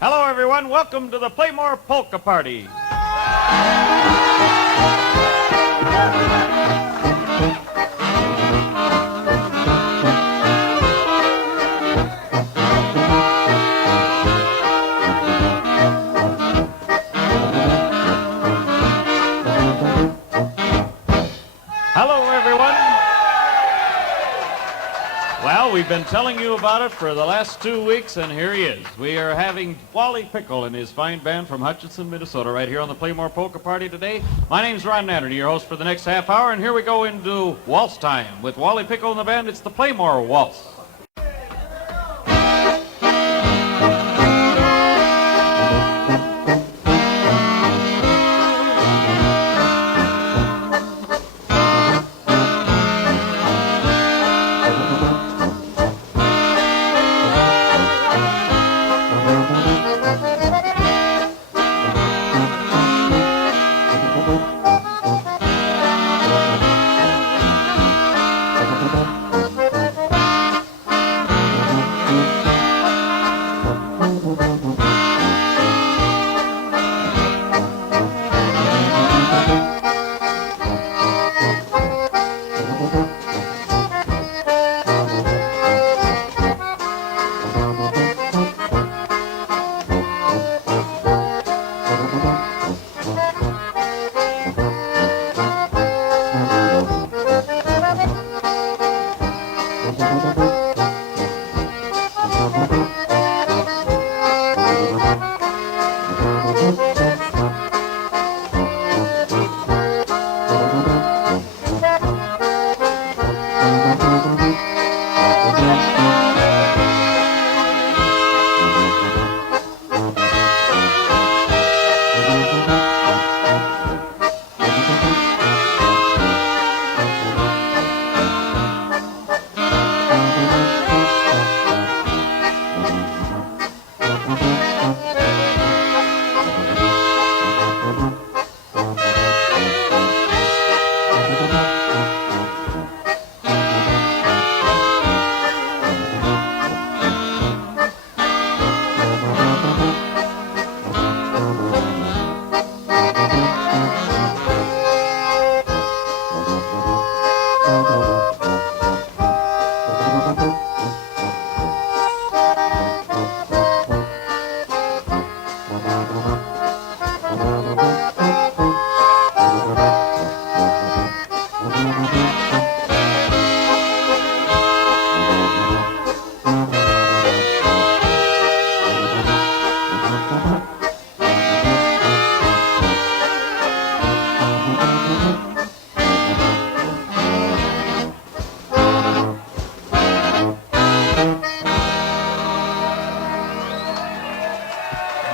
Hello, everyone. Welcome to the Plamor Polka Party. Hello, everyone. Well, we've been telling you about it for the last 2 weeks, and here he is. We are having Wally Pikal and his fine band from Hutchinson, Minnesota, right here on the Plamor Polka Party today. My name's Ron Natterny, your host for the next half hour, and here we go into waltz time. With Wally Pikal and the band, it's the Plamor Waltz.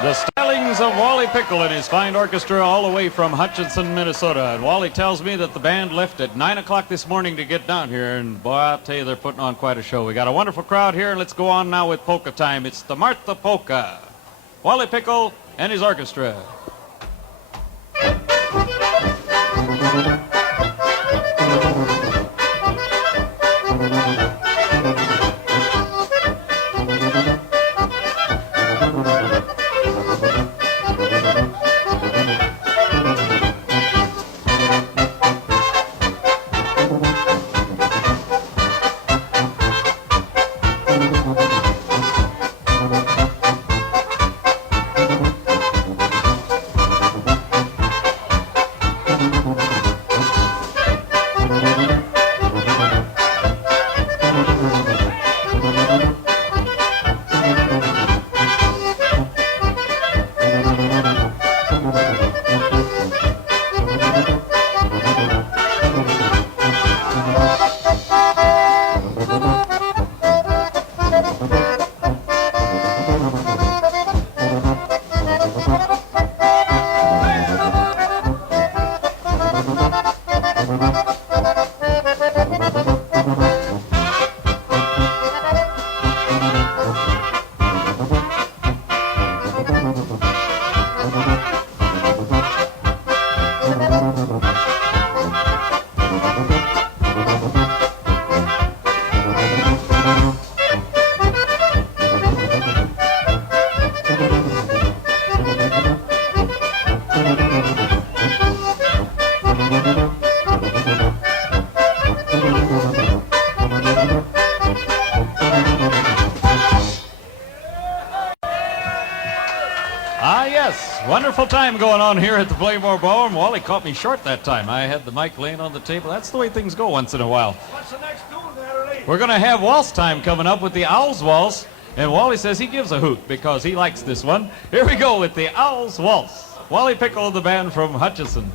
The stylings of Wally Pikal and his fine orchestra all the way from Hutchinson, Minnesota. And Wally tells me that the band left at 9 o'clock this morning to get down here. And boy, I'll tell you, they're putting on quite a show. We got a wonderful crowd here, and let's go on now with polka time. It's the Martha Polka. Wally Pikal and his orchestra. Ah, yes. Wonderful time going on here at the Plamor Ballroom. Wally caught me short that time. I had the mic laying on the table. That's the way things go once in a while. What's the next tune there, Lee? We're going to have waltz time coming up with the Owls Waltz. And Wally says he gives a hoot because he likes this one. Here we go with the Owls Waltz. Wally Pikal and the band from Hutchinson.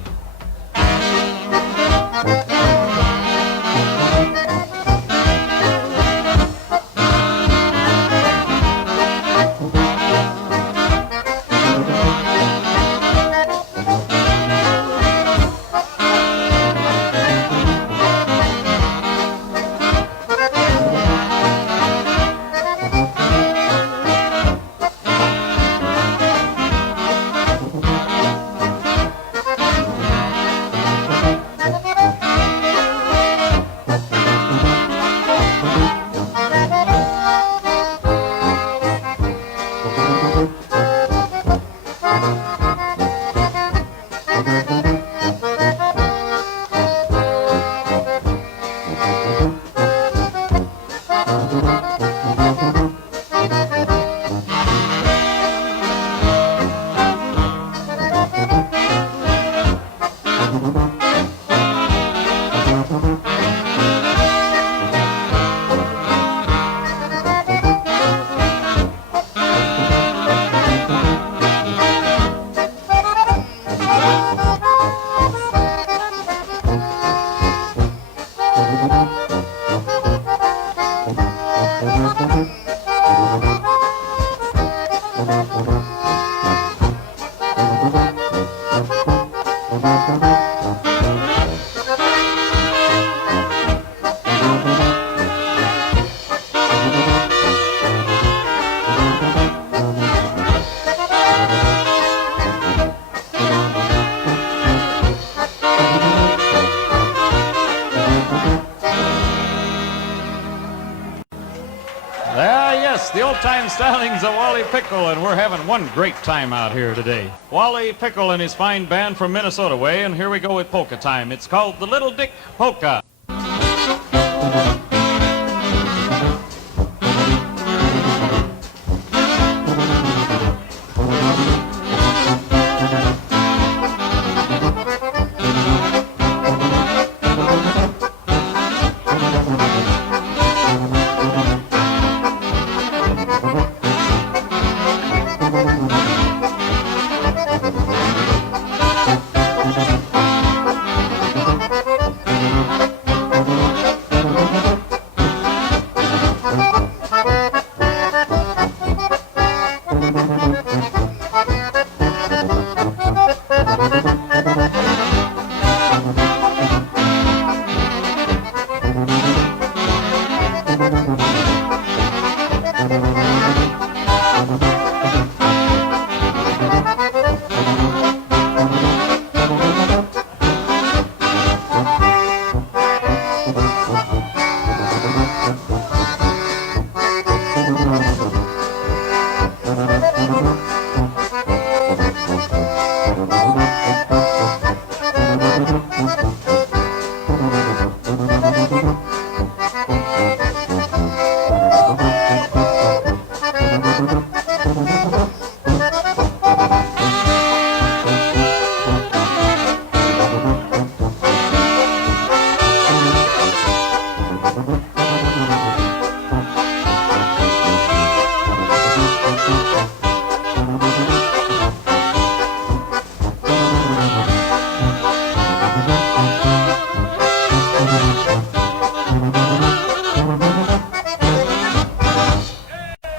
The old-time stylings of Wally Pikal, and we're having one great time out here today. Wally Pikal and his fine band from Minnesota way, and here we go with polka time. It's called the Little Dick Polka.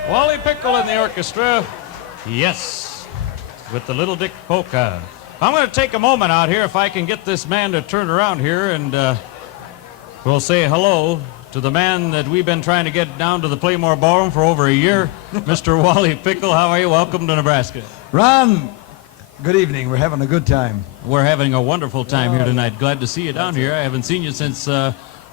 Wally Pikal in the orchestra, yes, with the Little Dick Polka. I'm going to take a moment out here if I can get this man to turn around here, and we'll say hello to the man that we've been trying to get down to the Plamor Ballroom for over a year, Mr. Wally Pikal. How are you? Welcome to Nebraska. Ron, good evening. We're having a good time. We're having a wonderful time here tonight. Glad to see you down here. I haven't seen you since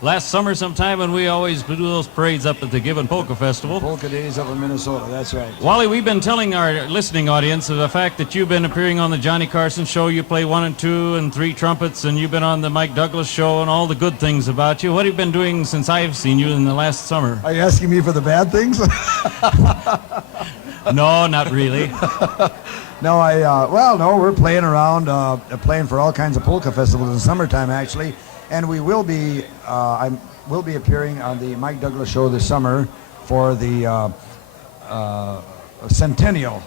last summer sometime when we always do those parades up at the Gibbon Polka Festival. Polka Days up in Minnesota, that's right. Wally, we've been telling our listening audience of the fact that you've been appearing on the Johnny Carson show. You play 1 and 2 and 3 trumpets, and you've been on the Mike Douglas show and all the good things about you. What have you been doing since I've seen you in the last summer? Are you asking me for the bad things? No, not really. No, no, we're playing around, playing for all kinds of polka festivals in the summertime, actually, and we will be, will be appearing on the Mike Douglas show this summer for the centennial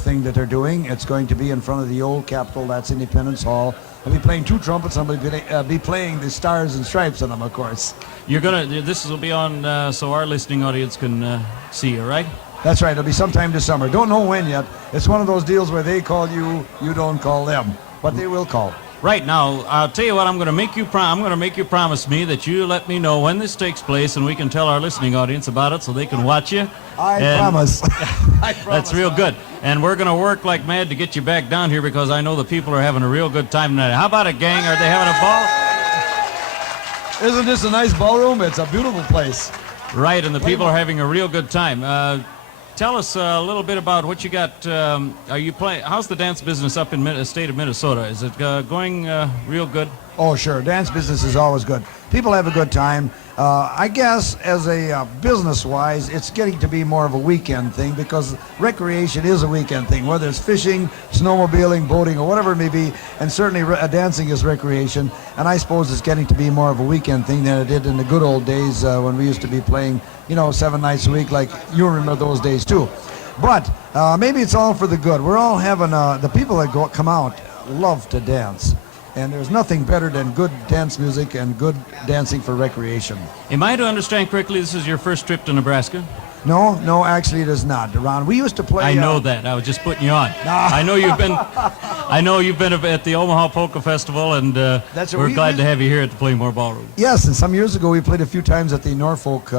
thing that they're doing. It's going to be in front of the old Capitol, that's Independence Hall. I'll be playing two trumpets. I'll be playing the Stars and Stripes on them, of course. This will be on so our listening audience can see you, right? That's right. It'll be sometime this summer. Don't know when yet. It's one of those deals where they call you, you don't call them, but they will call. Right now, I'll tell you what. I'm going to make you promise me that you let me know when this takes place, and we can tell our listening audience about it, so they can watch you. I promise. I promise. That's real good. And we're going to work like mad to get you back down here because I know the people are having a real good time tonight. How about it, gang? Are they having a ball? Isn't this a nice ballroom? It's a beautiful place. Right, and the people are having a real good time. Tell us a little bit about what you got. Are you playing? How's the dance business up in the state of Minnesota? Is it going real good? Oh, sure. Dance business is always good. People have a good time. I guess as a business-wise, it's getting to be more of a weekend thing because recreation is a weekend thing, whether it's fishing, snowmobiling, boating, or whatever it may be, and certainly dancing is recreation. And I suppose it's getting to be more of a weekend thing than it did in the good old days when we used to be playing, 7 nights a week, like you remember those days too. But maybe it's all for the good. We're all having, the people that come out love to dance. And there's nothing better than good dance music and good dancing for recreation. Am I to understand correctly this is your first trip to Nebraska? No, actually it is not, Ron. We used to play... I know that. I was just putting you on. I know you've been at the Omaha Polka Festival, and we're glad to have you here at the Plamor Ballroom. Yes, and some years ago we played a few times at the Norfolk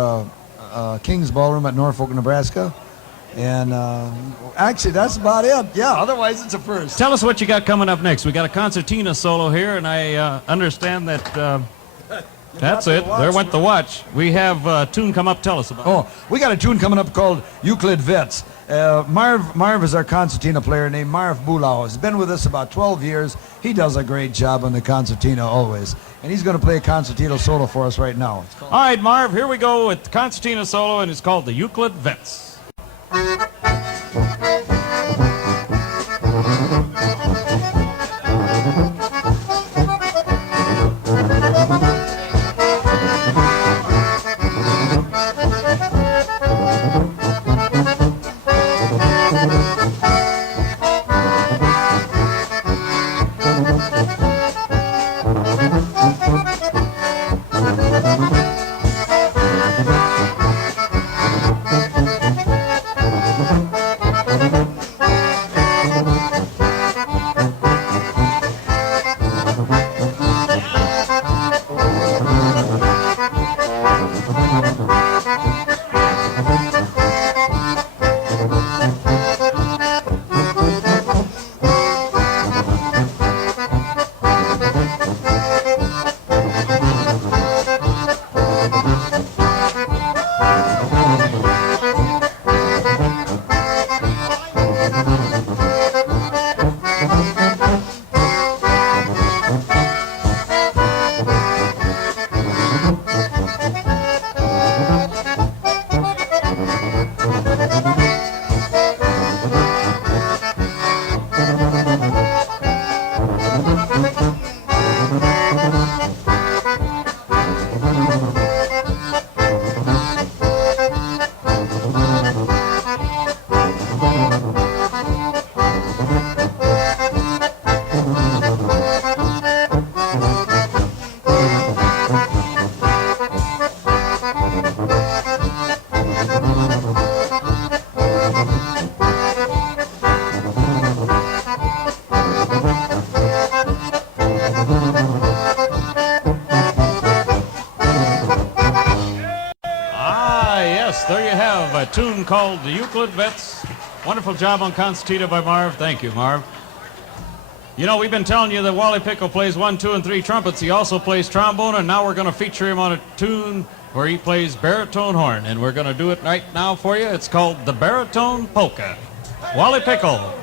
Kings Ballroom at Norfolk, Nebraska. And actually, that's about it. Yeah, otherwise it's a first. Tell us what you got coming up next. We got a concertina solo here, and I understand that that's it. There went the watch. We have a tune come up. Tell us about it. Oh, we got a tune coming up called Euclid Vets. Marv is our concertina player named Marv Bulau. He's been with us about 12 years. He does a great job on the concertina always. And he's going to play a concertina solo for us right now. All right, Marv, here we go with the concertina solo, and it's called the Euclid Vets. There you have a tune called the Euclid Vets. Wonderful job on concertina by Marv. Thank you, Marv. You know, we've been telling you that Wally Pikal plays 1, 2, and 3 trumpets. He also plays trombone, and now we're going to feature him on a tune where he plays baritone horn, and we're going to do it right now for you. It's called the Baritone Polka. Wally Pikal.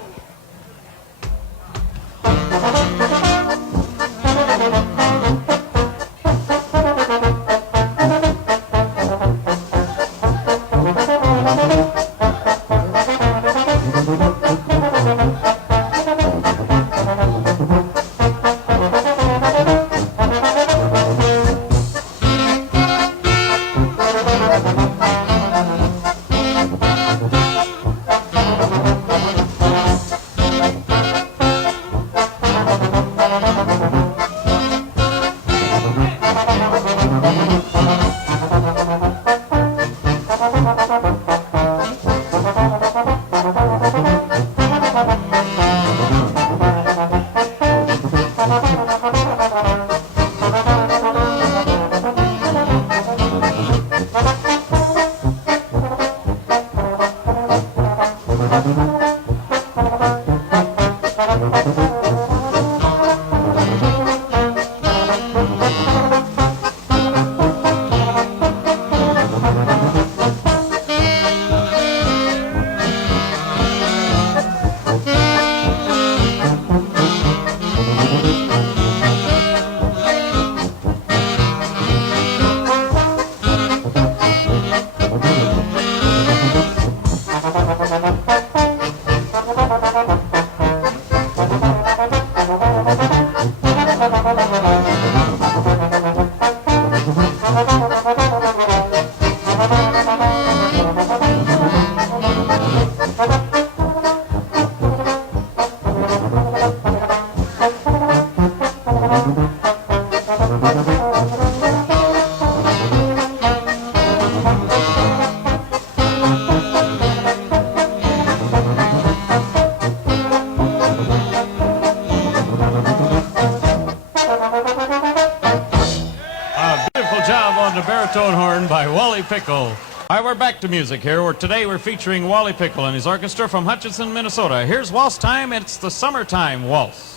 Baritone horn by Wally Pikal. All right, we're back to music here. Today we're featuring Wally Pikal and his orchestra from Hutchinson, Minnesota. Here's Waltz Time. It's the Summertime Waltz.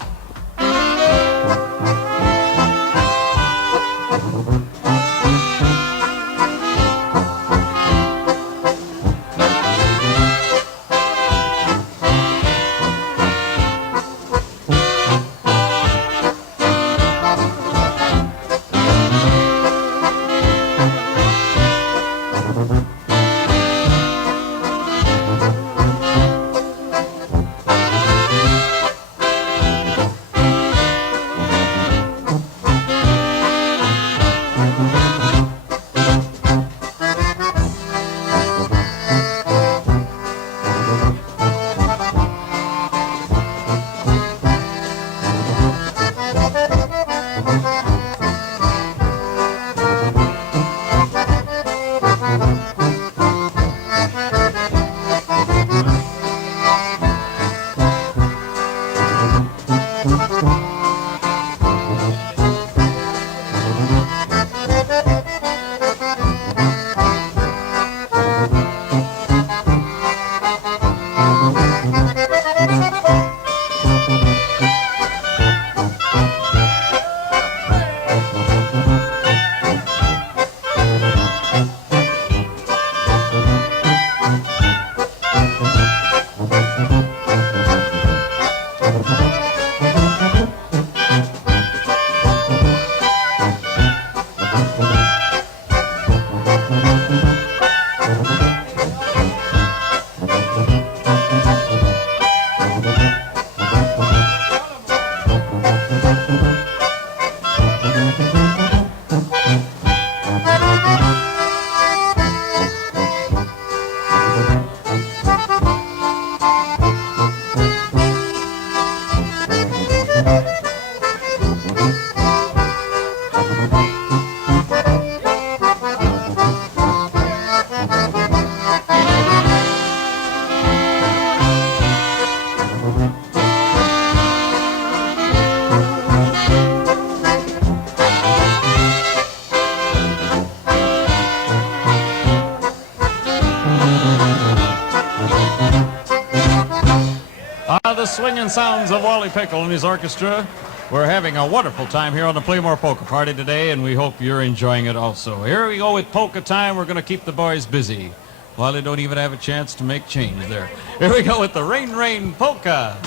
The swinging sounds of Wally Pikal and his orchestra. We're having a wonderful time here on the Plamor Polka Party today, and we hope you're enjoying it also. Here we go with polka time. We're going to keep the boys busy while they don't even have a chance to make change there. Here we go with the Rain Rain Polka.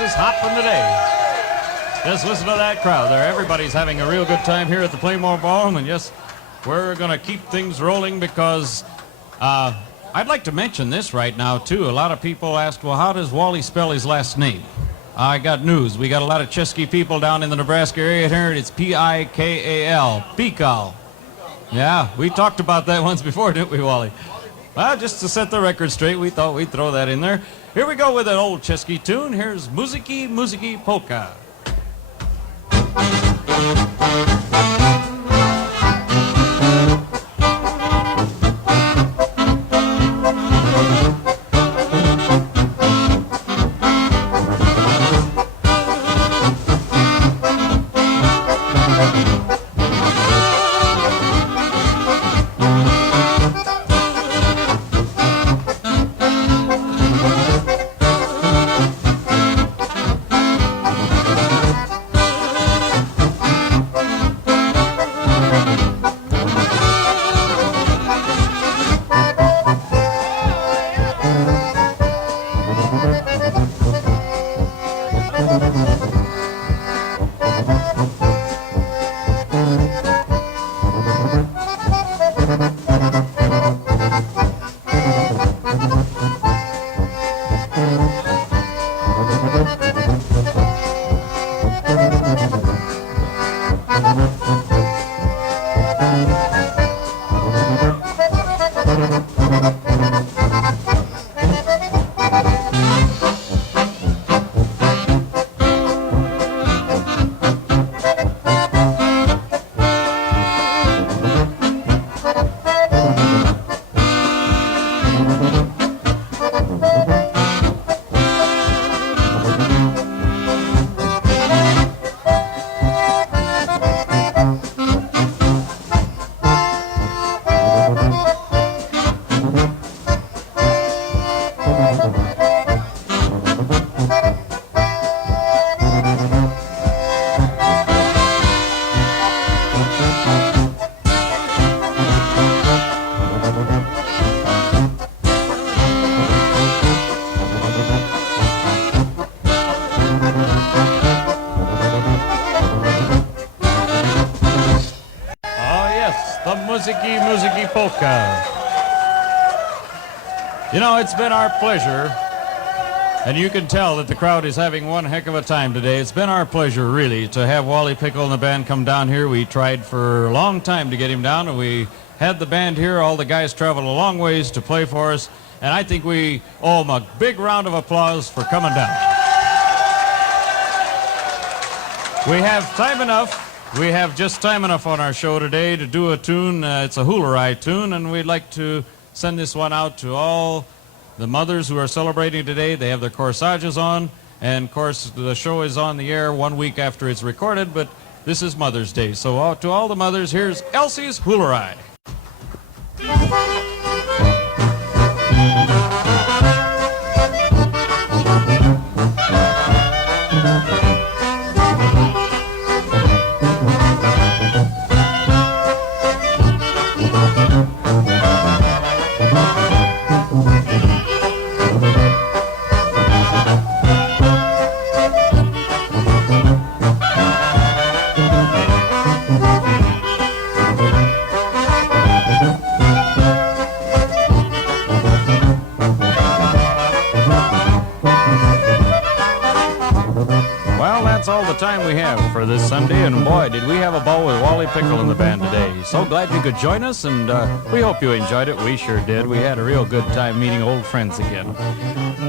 Is hopping today. Just listen to that crowd there. Everybody's having a real good time here at the Plamor Ballroom, and yes, we're going to keep things rolling because I'd like to mention this right now, too. A lot of people ask, well, how does Wally spell his last name? I got news. We got a lot of Chesky people down in the Nebraska area here, and it's Pikal. Pikal. Yeah, we talked about that once before, didn't we, Wally? Well, just to set the record straight, we thought we'd throw that in there. Here we go with an old Chesky tune. Here's Muzyki Polka. Muzyki Polka. You know, it's been our pleasure, and you can tell that the crowd is having one heck of a time today. It's been our pleasure, really, to have Wally Pikal and the band come down here. We tried for a long time to get him down, and we had the band here. All the guys traveled a long ways to play for us, and I think we owe them a big round of applause for coming down. We have time enough. We have just time enough on our show today to do a tune. It's a hula tune, and we'd like to send this one out to all the mothers who are celebrating today. They have their corsages on, and of course the show is on the air 1 week after it's recorded, but this is Mother's Day. So to all the mothers, here's Elsie's Hula. time we have for this Sunday, and boy, did we have a ball with Wally Pikal in the band today. So glad you could join us, and we hope you enjoyed it. We sure did. We had a real good time meeting old friends again.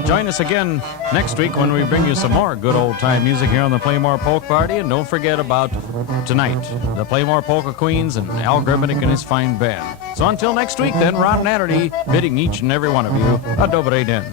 Join us again next week when we bring you some more good old-time music here on the Plamor Polka Party, and don't forget about tonight, the Plamor Polka Queens and Al Grebenick and his fine band. So until next week, then, Ron Natterty bidding each and every one of you a dobre den.